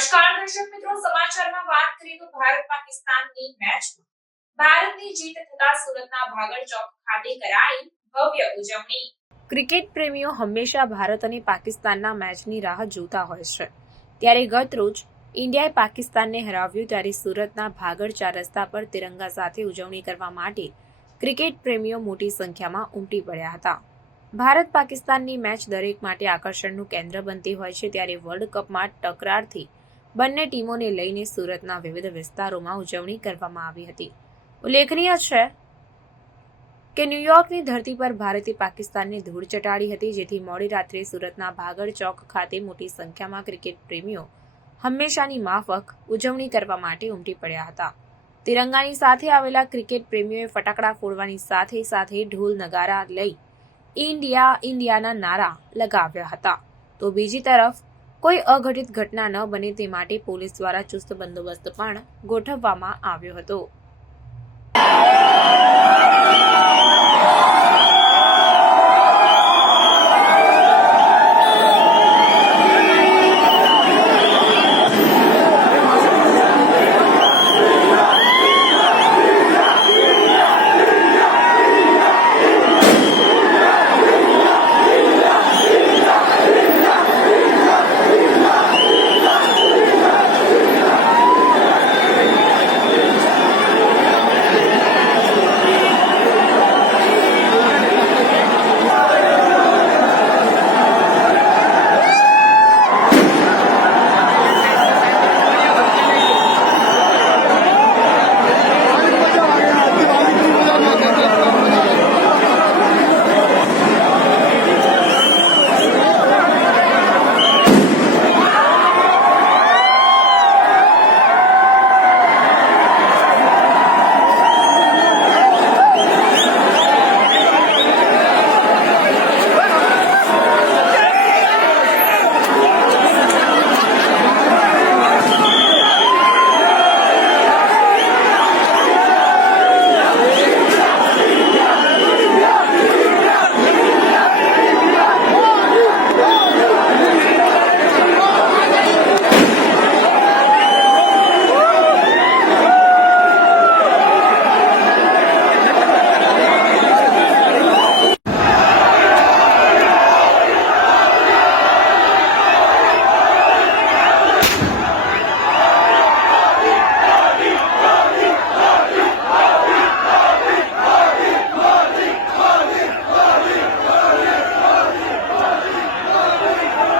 નમસ્કાર દર્શક મિત્રો, સમાચારમાં વાત કરીએ તો ભારત પાકિસ્તાનની મેચમાં. ભારતની જીત થતા સુરતના ભાગળ ચોક ખાતે કરાઈ ભવ્ય ઉજવણી. ક્રિકેટ પ્રેમીઓ હંમેશા ભારત અને પાકિસ્તાનના મેચની રાહ જોતા હોય છે. ત્યારે ગત રોજ ઇન્ડિયાએ પાકિસ્તાનને હરાવ્યું ત્યારે સુરતના ભાગળ ચાર રસ્તા પર તિરંગા સાથે ઉજવણી કરવા માટે ક્રિકેટ પ્રેમીઓ મોટી સંખ્યામાં ઉમટી પડ્યા હતા. ભારત પાકિસ્તાનની મેચ દરેક માટે આકર્ષણનું કેન્દ્ર બનતી હોય છે ત્યારે વર્લ્ડ કપમાં તકરારથી બંને ટીમોને લઈને સુરતના વિવિધ વિસ્તારોમાં ઉજવણી કરવામાં આવી હતી. ઉલ્લેખનીય છે કે ન્યૂયોર્કની ધરતી પર ભારતે પાકિસ્તાનને ધૂળ ચટાડી હતી, જેથી મોડી રાત્રે સુરતના ભાગળ ચોક ખાતે મોટી સંખ્યામાં ક્રિકેટ પ્રેમીઓ હંમેશાની માફક ઉજવણી કરવા માટે ઉમટી પડ્યા હતા. તિરંગાની સાથે આવેલા ક્રિકેટ પ્રેમીઓએ ફટાકડા ફોડવાની સાથે સાથે ઢોલ નગારા લઈ ઇન્ડિયા ઇન્ડિયાના નારા લગાવ્યા હતા. તો બીજી તરફ કોઈ અઘટિત ઘટના ન બને તે માટે પોલીસ દ્વારા ચુસ્ત બંદોબસ્ત પણ ગોઠવવામાં આવ્યો હતો.